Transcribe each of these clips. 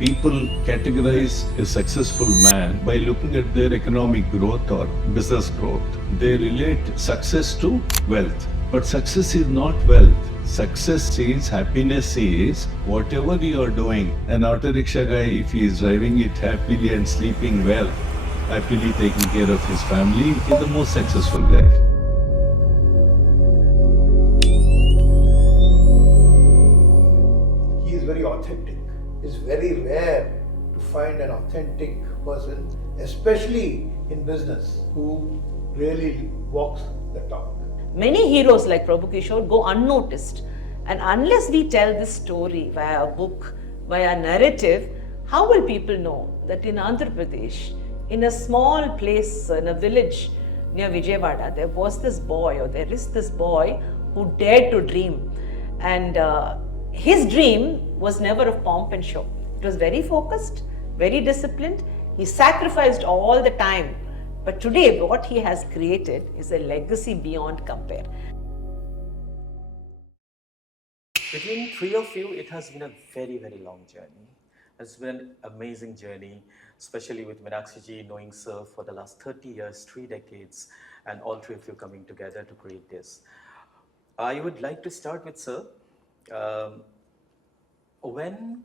People categorize a successful man by looking at their economic growth or business growth. They relate success to wealth. But success is not wealth. Success is, happiness is, whatever you are doing. An auto rickshaw guy, if he is driving it happily and sleeping well, happily taking care of his family, is the most successful guy. He is very authentic. It's very rare to find an authentic person, especially in business, who really walks the talk. Many heroes like Prabhukishor go unnoticed, and unless we tell this story via a book, via a narrative, how will people know that in Andhra Pradesh, in a small place, in a village near Vijayawada, there was this boy, or there is this boy who dared to dream, and his dream was never of pomp and show. It was very focused, very disciplined. He sacrificed all the time. But today, what he has created is a legacy beyond compare. Between three of you, it has been a very, very long journey. It's been an amazing journey, especially with Meenakshi ji knowing Sir for the last 30 years, 3 decades, and all three of you coming together to create this. I would like to start with Sir. When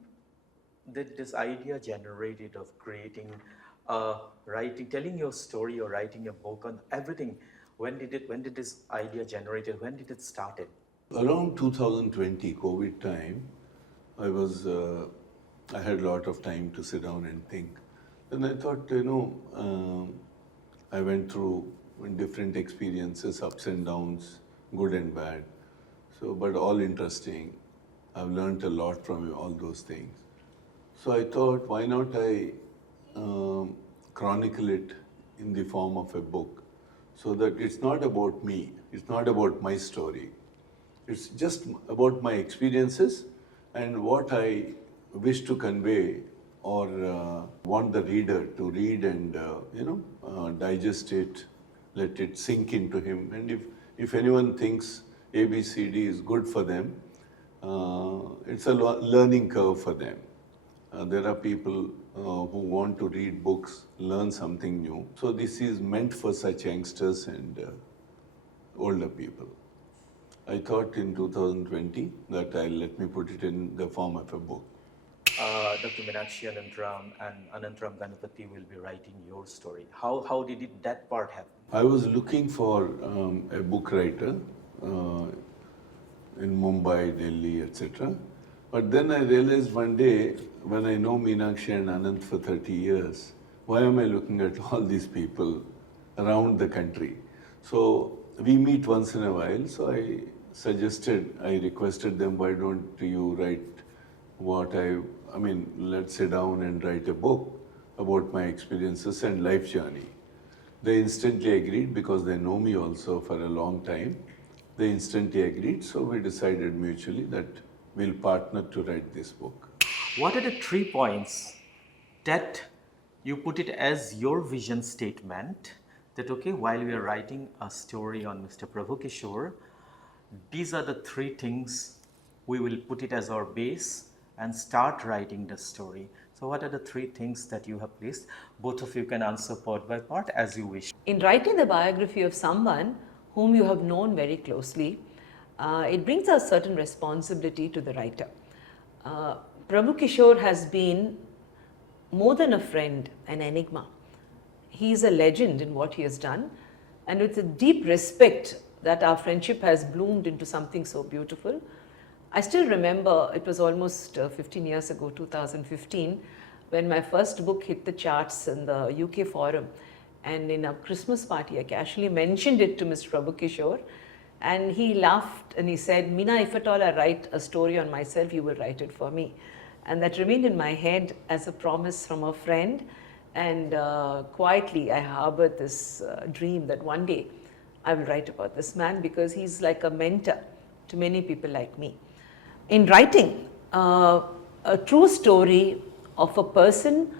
did this idea generated of creating, writing, telling your story or writing a book on everything? When did this idea generated? When did it started? Around 2020 COVID time, I had a lot of time to sit down and think. Then I thought, I went through different experiences, ups and downs, good and bad. But all interesting. I've learned a lot from all those things. So I thought, why not I chronicle it in the form of a book, so that it's not about me, it's not about my story. It's just about my experiences and what I wish to convey or want the reader to read and digest it, let it sink into him. And if anyone thinks ABCD is good for them, it's a learning curve for them. There are people who want to read books, learn something new. So this is meant for such youngsters and older people. I thought in 2020 that let me put it in the form of a book. Dr. Meenakshi Anantram and Anantram Ganapati will be writing your story. How did that part happen? I was looking for a book writer in Mumbai, Delhi, etc. But then I realized one day, when I know Meenakshi and Anant for 30 years, why am I looking at all these people around the country? So we meet once in a while, so I requested them, why don't you write let's sit down and write a book about my experiences and life journey. They instantly agreed because they know me also for a long time. They instantly agreed, so we decided mutually that we'll partner to write this book. What are the 3 points that you put it as your vision statement that, okay, while we are writing a story on Mr. Prabhu Kishore, these are the 3 things we will put it as our base and start writing the story. So what are the 3 things that you have placed? Both of you can answer part by part as you wish. In writing the biography of someone whom you have known very closely, it brings a certain responsibility to the writer. Prabhu Kishore has been more than a friend, an enigma. He is a legend in what he has done, and with a deep respect that our friendship has bloomed into something so beautiful. I still remember, it was almost 15 years ago, 2015, when my first book hit the charts in the UK forum. And in a Christmas party, I casually mentioned it to Mr. Prabhu Kishore, and he laughed and he said, Meena, if at all I write a story on myself, you will write it for me. And that remained in my head as a promise from a friend, and quietly I harbored this dream that one day I will write about this man, because he's like a mentor to many people like me. In writing a true story of a person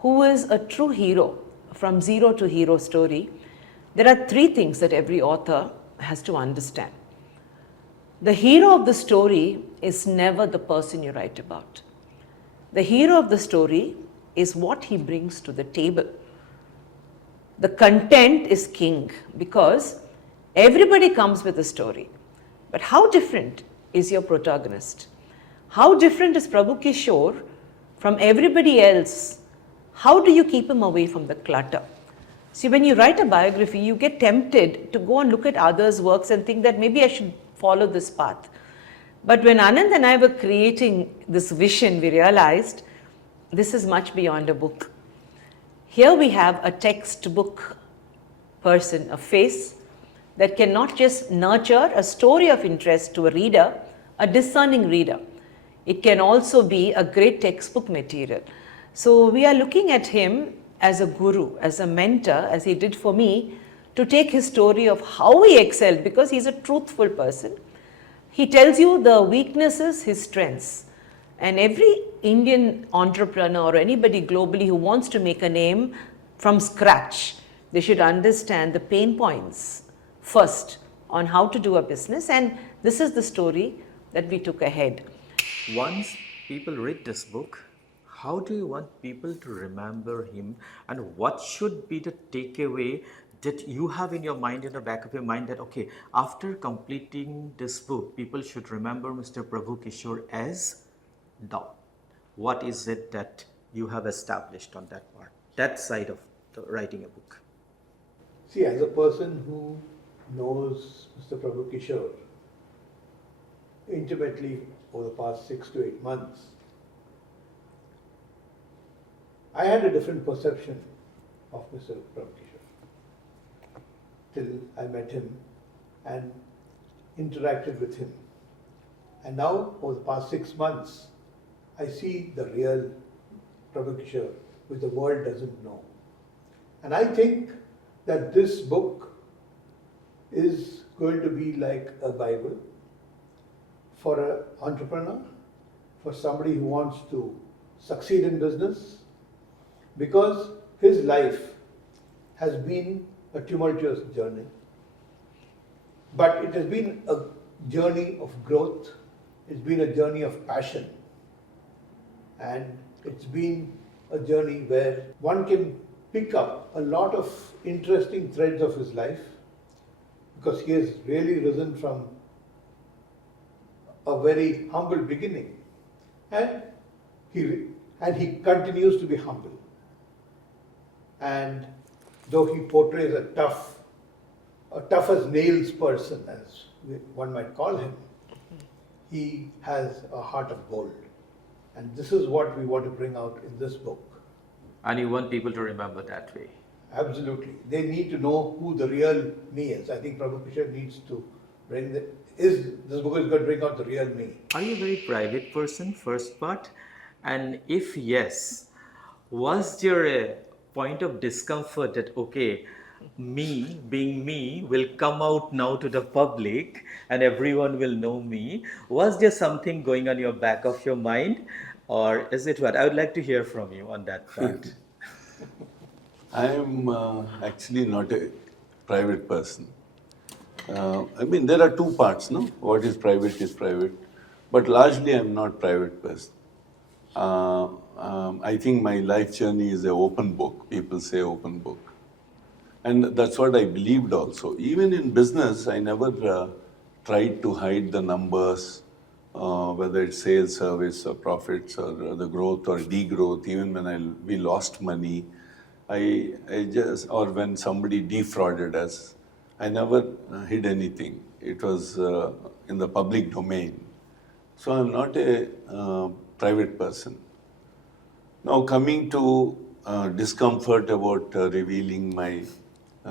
who is a true hero, from zero to hero story, there are 3 things that every author has to understand. The hero of the story is never the person you write about. The hero of the story is what he brings to the table. The content is king because everybody comes with a story. But how different is your protagonist? How different is Prabhukishor from everybody else? How do you keep him away from the clutter? See, when you write a biography, you get tempted to go and look at others' works and think that maybe I should follow this path. But when Anand and I were creating this vision, we realized this is much beyond a book. Here we have a textbook person, a face that can not just nurture a story of interest to a reader, a discerning reader. It can also be a great textbook material. So we are looking at him as a guru, as a mentor, as he did for me, to take his story of how he excelled, because he's a truthful person. He tells you the weaknesses, his strengths. And every Indian entrepreneur or anybody globally who wants to make a name from scratch, they should understand the pain points first on how to do a business. And this is the story that we took ahead. Once people read this book, how do you want people to remember him, and what should be the takeaway that you have in your mind, in the back of your mind, that okay, after completing this book, people should remember Mr. Prabhu Kishore as Dot? What is it that you have established on that part, that side of writing a book? See, as a person who knows Mr. Prabhu Kishore intimately over the past 6 to 8 months, I had a different perception of Mr. Prabhu Kishore till I met him and interacted with him. And now, over the past 6 months, I see the real Prabhu Kishore, which the world doesn't know. And I think that this book is going to be like a Bible for an entrepreneur, for somebody who wants to succeed in business, because his life has been a tumultuous journey. But it has been a journey of growth, it's been a journey of passion, and it's been a journey where one can pick up a lot of interesting threads of his life, because he has really risen from a very humble beginning, and he continues to be humble. And though he portrays a tough as nails person, as one might call him, he has a heart of gold. And this is what we want to bring out in this book. And you want people to remember that way? Absolutely. They need to know who the real me is. I think Prabhu Kishore needs to bring this book is going to bring out the real me. Are you a very private person, first part? And if yes, was there a point of discomfort that, okay, me being me will come out now to the public and everyone will know me? Was there something going on your back of your mind, or is it what? I would like to hear from you on that part. I am actually not a private person. I mean, there are two parts, no? What is private, but largely I'm not private person. I think my life journey is an open book. People say open book. And that's what I believed also. Even in business, I never tried to hide the numbers, whether it's sales, service, or profits, or the growth or degrowth. Even when we lost money, or when somebody defrauded us, I never hid anything. It was in the public domain. So I'm not a private person. Now coming to discomfort about revealing my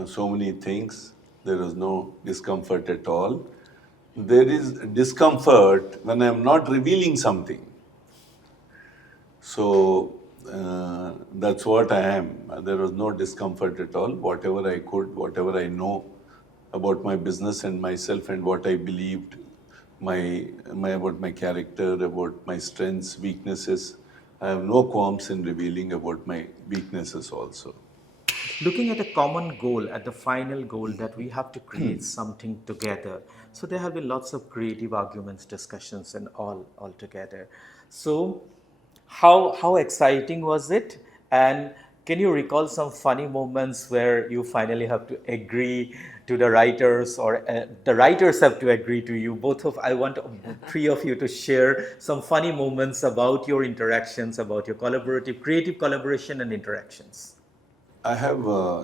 so many things, there is no discomfort at all. There is discomfort when I'm not revealing something. So that's what I am. There was no discomfort at all. Whatever I could, whatever I know about my business and myself and what I believed, about my character, about my strengths, weaknesses, I have no qualms in revealing about my weaknesses also. Looking at a common goal, at the final goal that we have to create something together. So there have been lots of creative arguments, discussions and all together. So How exciting was it? And can you recall some funny moments where you finally have to agree to the writers, or the writers have to agree to you? I want three of you to share some funny moments about your interactions, about your creative collaboration and interactions. I have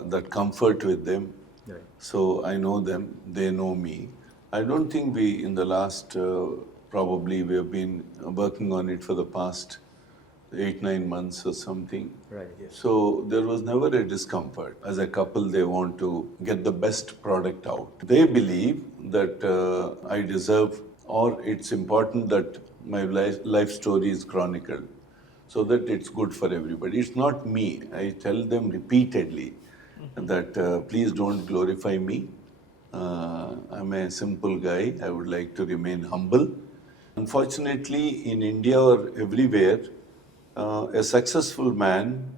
that comfort with them. Right. So I know them, they know me. I don't think in the last, probably we have been working on it for the past 8-9 months or something. Right, yes. So there was never a discomfort. As a couple, they want to get the best product out. They believe that I deserve, or it's important that my life story is chronicled so that it's good for everybody. It's not me. I tell them repeatedly that please don't glorify me. I'm a simple guy. I would like to remain humble. Unfortunately, in India or everywhere, a successful man,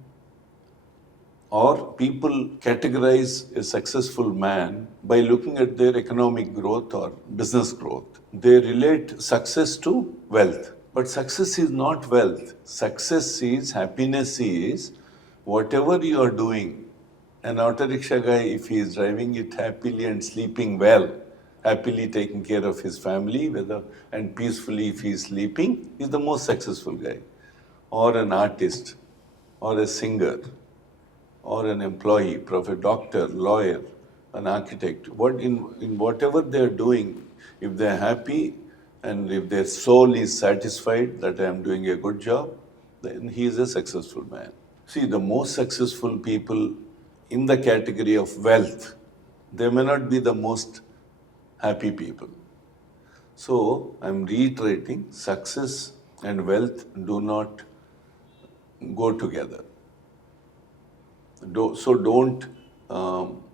or people categorize a successful man by looking at their economic growth or business growth. They relate success to wealth. But success is not wealth. Success is, happiness is, whatever you are doing. An auto rickshaw guy, if he is driving it happily and sleeping well, happily taking care of his family, and peacefully if he is sleeping, is the most successful guy. Or an artist, or a singer, or an employee, doctor, lawyer, an architect. In whatever they're doing, if they're happy and if their soul is satisfied that I am doing a good job, then he is a successful man. See, the most successful people in the category of wealth, they may not be the most happy people. So I'm reiterating, success and wealth do not go together. So don't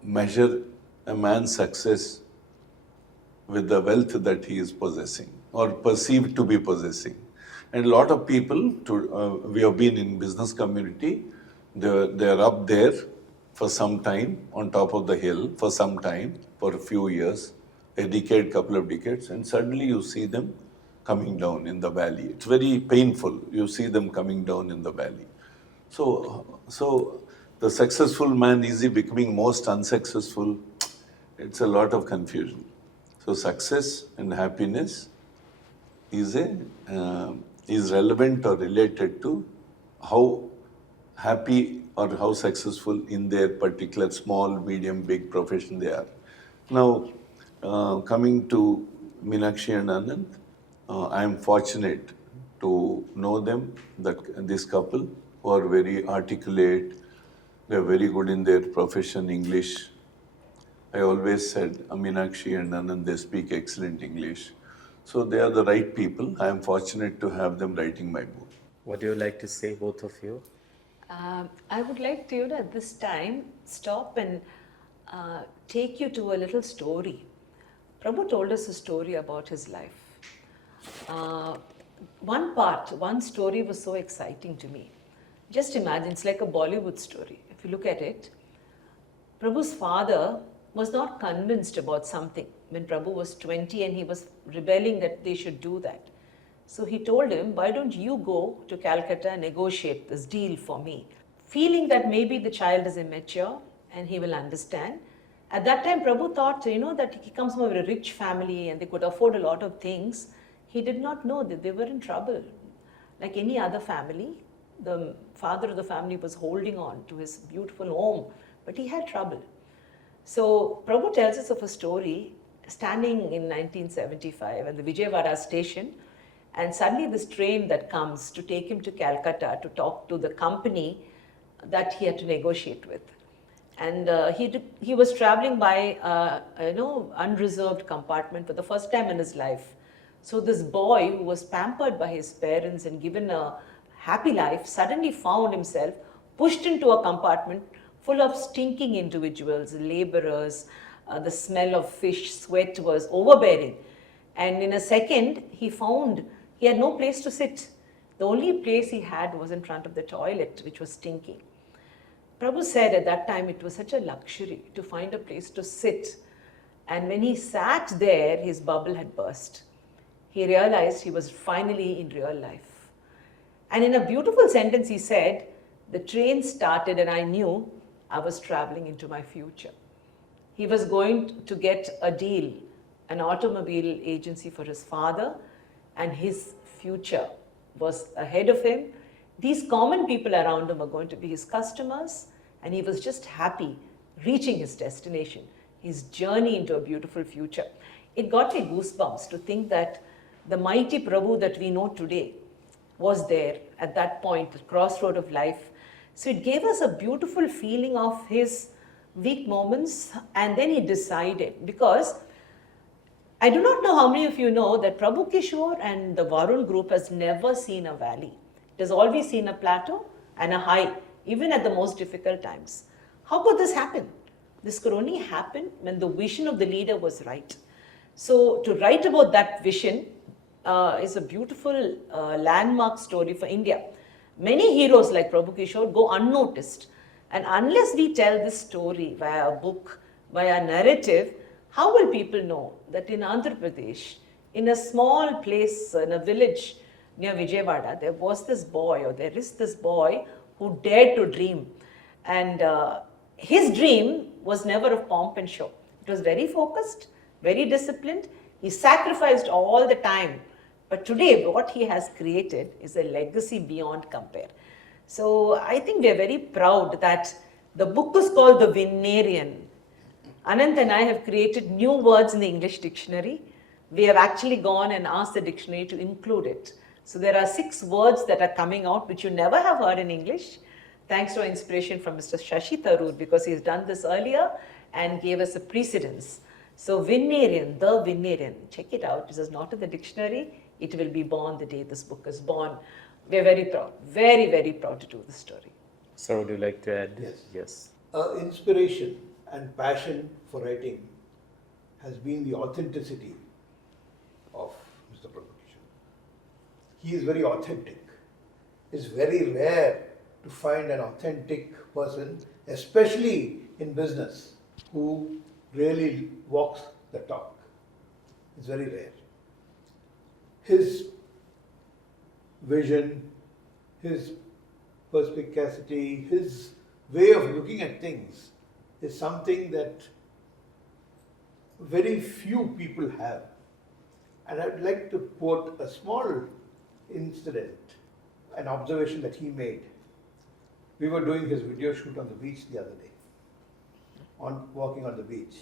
measure a man's success with the wealth that he is possessing or perceived to be possessing. And a lot of people, we have been in business community, they're up there for some time, on top of the hill for some time, for a few years, a decade, couple of decades, and suddenly you see them coming down in the valley. It's very painful. You see them coming down in the valley. So the successful man, is he becoming most unsuccessful? It's a lot of confusion. So success and happiness is relevant or related to how happy or how successful in their particular small, medium, big profession they are. Now, coming to Meenakshi and Anand, I am fortunate to know them, this couple who are very articulate, they are very good in their profession, English. I always said, Meenakshi and Anand, they speak excellent English. So they are the right people. I am fortunate to have them writing my book. What do you like to say, both of you? I would like to, at this time, stop and take you to a little story. Prabhu told us a story about his life. One story was so exciting to me. Just imagine, it's like a Bollywood story. If you look at it, Prabhu's father was not convinced about something when Prabhu was 20 and he was rebelling that they should do that. So he told him, why don't you go to Calcutta and negotiate this deal for me? Feeling that maybe the child is immature and he will understand. At that time, Prabhu thought, that he comes from a very rich family and they could afford a lot of things. He did not know that they were in trouble. Like any other family, the father of the family was holding on to his beautiful home, but he had trouble. So Prabhu tells us of a story standing in 1975 at the Vijayawada station, and suddenly this train that comes to take him to Calcutta to talk to the company that he had to negotiate with. And he was traveling by unreserved compartment for the first time in his life. So this boy who was pampered by his parents and given a happy life suddenly found himself pushed into a compartment full of stinking individuals, laborers. The smell of fish sweat was overbearing. And in a second, he found he had no place to sit. The only place he had was in front of the toilet, which was stinking. Prabhu said at that time it was such a luxury to find a place to sit. And when he sat there, his bubble had burst. He realized he was finally in real life. And in a beautiful sentence, he said, "The train started and I knew I was traveling into my future." He was going to get a deal, an automobile agency for his father, and his future was ahead of him. These common people around him are going to be his customers, and he was just happy reaching his destination, his journey into a beautiful future. It got me goosebumps to think that the mighty Prabhu that we know today was there at that point, the crossroad of life. So it gave us a beautiful feeling of his weak moments, and then he decided, because I do not know how many of you know that Prabhu Kishore and the Varun group has never seen a valley. It has always seen a plateau and a high, even at the most difficult times. How could this happen? This could only happen when the vision of the leader was right. So to write about that vision is a beautiful landmark story for India. Many heroes like Prabhu Kishore go unnoticed. And unless we tell this story via a book, via a narrative, how will people know that in Andhra Pradesh, in a small place, in a village near Vijayawada, there was this boy, or there is this boy who dared to dream. And his dream was never of pomp and show. It was very focused, very disciplined. He sacrificed all the time. But today, what he has created is a legacy beyond compare. So I think we are very proud that the book is called The Winnarian. Anant and I have created new words in the English dictionary. We have actually gone and asked the dictionary to include it. So there are 6 words that are coming out which you never have heard in English, thanks to inspiration from Mr. Shashi Tharoor, because he's done this earlier and gave us a precedence. So Winnarian, the Winnarian, check it out. This is not in the dictionary. It will be born the day this book is born. We're very proud, very, very proud to do this story. Sir, would you like to add? Yes. Yes. Inspiration and passion for writing has been the authenticity of Mr. Prabhu Kishore. He is very authentic. It's very rare to find an authentic person, especially in business, who really walks the talk. It's very rare. His vision, his perspicacity, his way of looking at things is something that very few people have. And I'd like to quote a small incident, an observation that he made. We were doing his video shoot on the beach the other day, walking on the beach.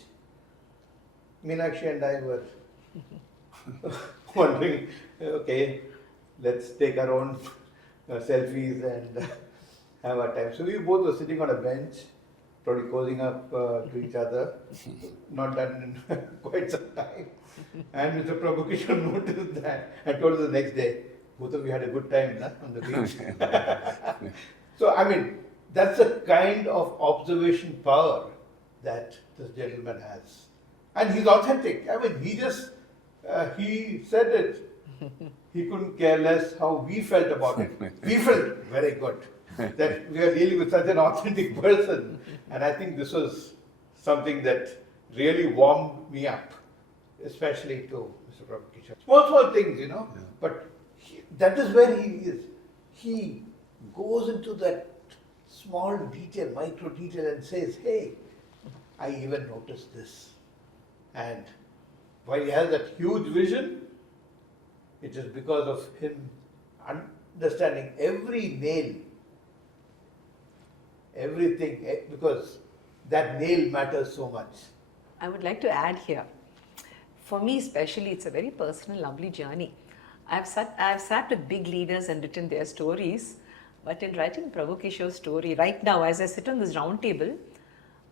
Meenakshi and I were wondering, okay, let's take our own selfies and have our time. So we both were sitting on a bench, probably cozying up to each other, not done in quite some time. And Mr. Prabhu Kishore noticed that and told us the next day, both of you had a good time on the beach. So, I mean, that's the kind of observation power that this gentleman has. And he's authentic. I mean, he just, he said it. He couldn't care less how we felt about it. We felt very good that we are dealing with such an authentic person. And I think this was something that really warmed me up, especially to Mr. Prabhu Kishore. Small things, you know, but that is where he is. He goes into that small detail, micro detail, and says, hey, I even noticed this. And while he has that huge vision, it is because of him understanding every nail, everything, because that nail matters so much. I would like to add here, for me especially, it's a very personal, lovely journey. I've sat with big leaders and written their stories, but in writing Prabhu Kishore's story, right now as I sit on this round table,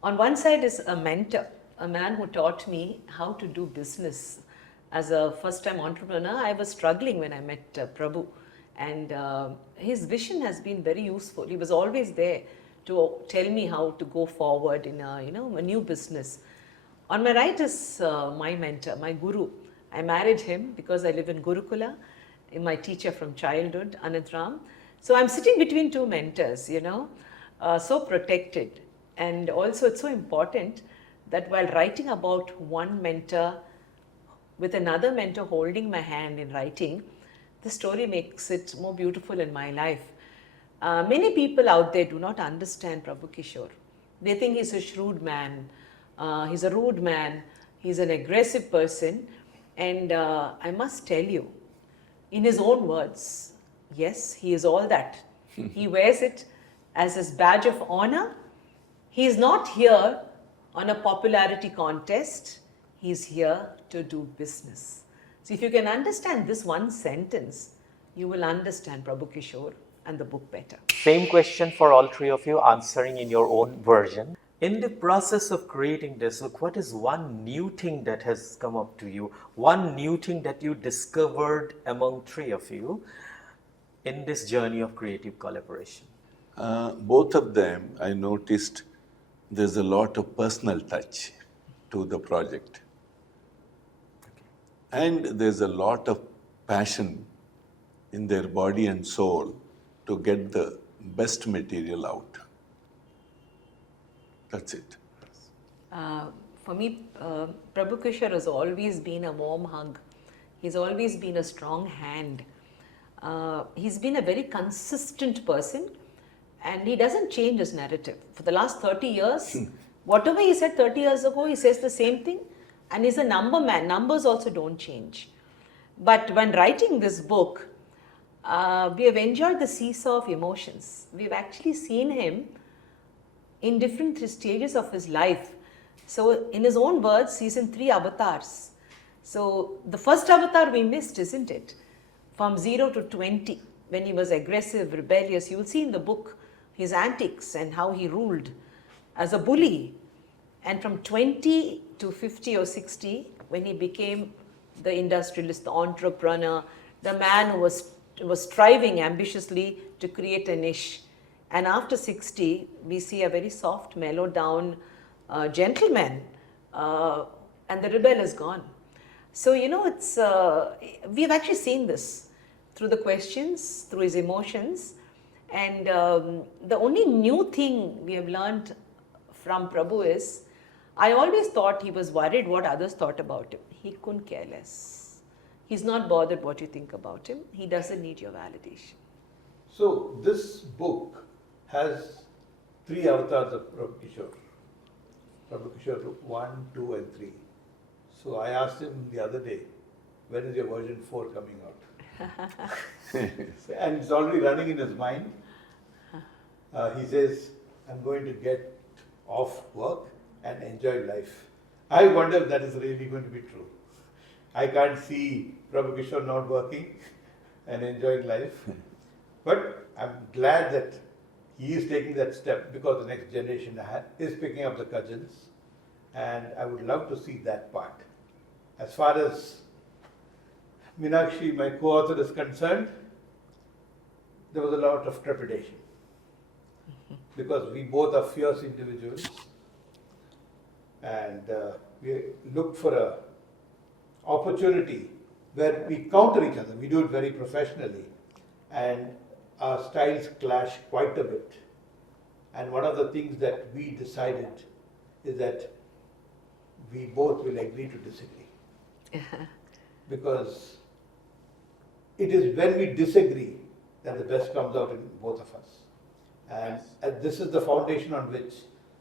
on one side is a mentor, a man who taught me how to do business. As a first-time entrepreneur, I was struggling when I met Prabhu, and his vision has been very useful. He was always there to tell me how to go forward in a new business. On my right is my mentor, my guru. I married him because I live in Gurukula, my teacher from childhood, Anantram. So I'm sitting between 2 mentors, so protected. And also it's so important that while writing about one mentor with another mentor holding my hand in writing, the story makes it more beautiful in my life. Many people out there do not understand Prabhu Kishore. They think he's a shrewd man, he's a rude man, he's an aggressive person. And I must tell you, in his own words, yes, he is all that. He wears it as his badge of honor. He is not here on a popularity contest. He is here to do business. So if you can understand this one sentence, you will understand Prabhu Kishore and the book better. Same question for all three of you, answering in your own version. In the process of creating this book, what is one new thing that has come up to you? One new thing that you discovered among three of you in this journey of creative collaboration? Both of them, I noticed there's a lot of personal touch to the project. And there's a lot of passion in their body and soul to get the best material out. That's it. For me, Prabhu Kishore has always been a warm hug. He's always been a strong hand. He's been a very consistent person, and he doesn't change his narrative. For the last 30 years, whatever he said 30 years ago, he says the same thing, and he's a number man. Numbers also don't change. But when writing this book, we have enjoyed the seesaw of emotions. We've actually seen him in different stages of his life. So in his own words, he's in 3 avatars. So the first avatar we missed, isn't it? From 0 to 20, when he was aggressive, rebellious. You will see in the book his antics and how he ruled as a bully. And from 20 to 50 or 60, when he became the industrialist, the entrepreneur, the man who was striving ambitiously to create a niche. And after 60, we see a very soft, mellowed down gentleman, and the rebel is gone. So, you know, it's we've actually seen this through the questions, through his emotions. And the only new thing we have learned from Prabhu is, I always thought he was worried what others thought about him. He couldn't care less. He's not bothered what you think about him. He doesn't need your validation. So this book has 3 avatars of Prabhu Kishore. Prabhu Kishore 1, 2 and 3. So I asked him the other day, when is your version 4 coming out? And it's already running in his mind. He says, I'm going to get off work and enjoy life. I wonder if that is really going to be true. I can't see Prabhu Kishore not working and enjoying life. But I'm glad that he is taking that step, because the next generation is picking up the cudgels, and I would love to see that part. As far as Meenakshi, my co-author, is concerned, there was a lot of trepidation, because we both are fierce individuals, and we looked for an opportunity where we counter each other. We do it very professionally, and our styles clash quite a bit. And one of the things that we decided is that we both will agree to disagree. Because it is when we disagree that the best comes out in both of us. And this is the foundation on which,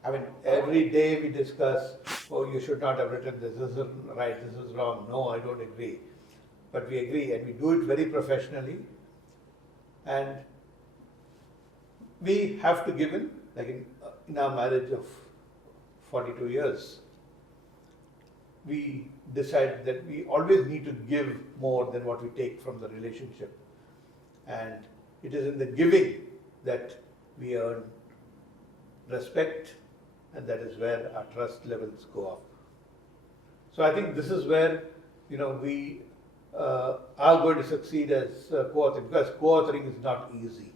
I mean, every day we discuss, oh, you should not have written this, this isn't right, this is wrong, no, I don't agree. But we agree, and we do it very professionally. And we have to give in, like in our marriage of 42 years, we decided that we always need to give more than what we take from the relationship. And it is in the giving that we earn respect, and that is where our trust levels go up. So I think this is where, you know, we are going to succeed as co-authoring, because co-authoring is not easy.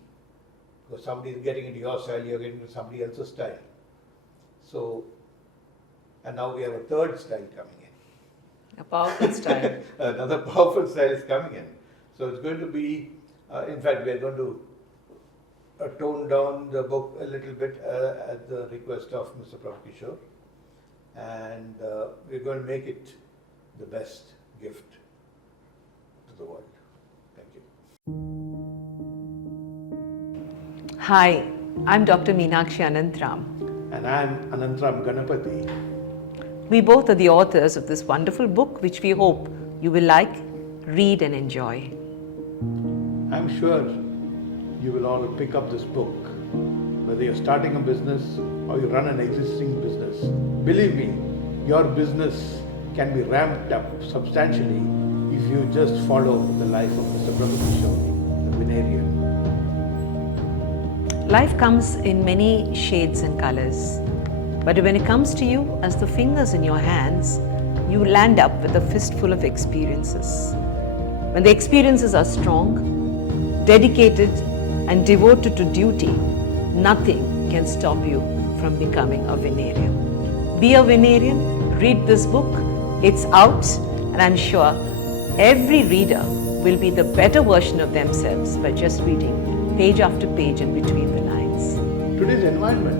Because somebody is getting into your style, you're getting into somebody else's style. So, and now we have a third style coming in. A powerful style. Another powerful style is coming in. So it's going to be, in fact, we are going to tone down the book a little bit at the request of Mr. Prabhukishor, and we're going to make it the best gift to the world. Thank you. Hi, I'm Dr. Meenakshi Anantram. And I'm Anantram Ganapati. We both are the authors of this wonderful book, which we hope you will like, read, and enjoy. I'm sure you will all pick up this book, whether you're starting a business or you run an existing business. Believe me, your business can be ramped up substantially if you just follow the life of Mr. Prabhu Kishore, the Winnarian. Life comes in many shades and colors, but when it comes to you as the fingers in your hands, you land up with a fistful of experiences. When the experiences are strong, dedicated, and devoted to duty, nothing can stop you from becoming a Winnarian. Be a Winnarian, read this book, it's out, and I'm sure every reader will be the better version of themselves by just reading page after page and between the lines. Today's environment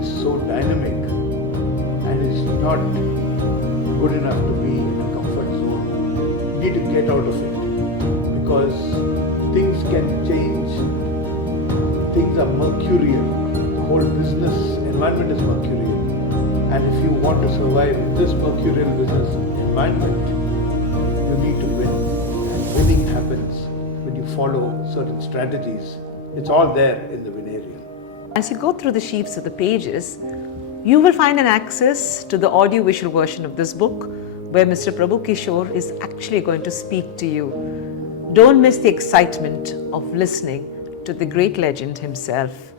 is so dynamic and it's not good enough to be in a comfort zone. You need to get out of it because things can change. Things are mercurial. The whole business environment is mercurial. And if you want to survive in this mercurial business environment, you need to win. And winning happens when you follow certain strategies. It's all there in the Winnarian. As you go through the sheets of the pages, you will find an access to the audio-visual version of this book where Mr. Prabhu Kishore is actually going to speak to you. Don't miss the excitement of listening to the great legend himself.